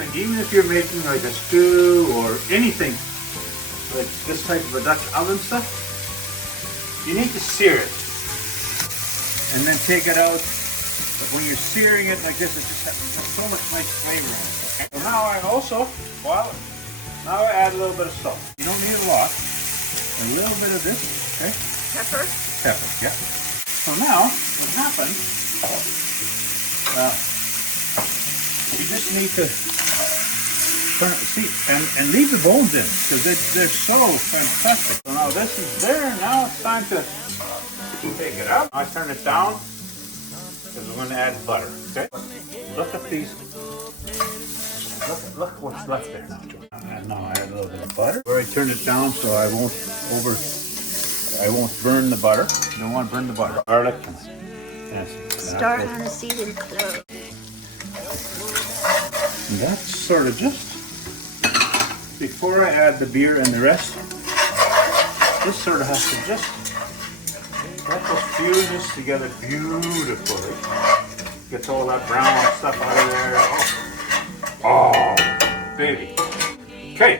thing, even if you're making like a stew or anything, like this type of a Dutch oven stuff, you need to sear it. And then take it out. But when you're searing it like this, it just has so much nice flavor in it. Okay? So now I also, now I add a little bit of salt. You don't need a lot. A little bit of this, okay? Pepper? Pepper, yeah. So now, what happens, you just need to turn it, see, and leave the bones in, because they're so fantastic. So now this is there, now it's time to take it out. I turn it down, because we're going to add butter, okay? Look at these, look what's left there now, Joe. And now I add a little bit of butter. Where I turn it down so I won't burn the butter. You don't want to burn the butter. Garlic. Start on a seasoned clove. And that's sort of just before I add the beer and the rest. This sort of has to just let us fuse this together beautifully. Gets all that brown stuff out of there. Oh, baby. Okay.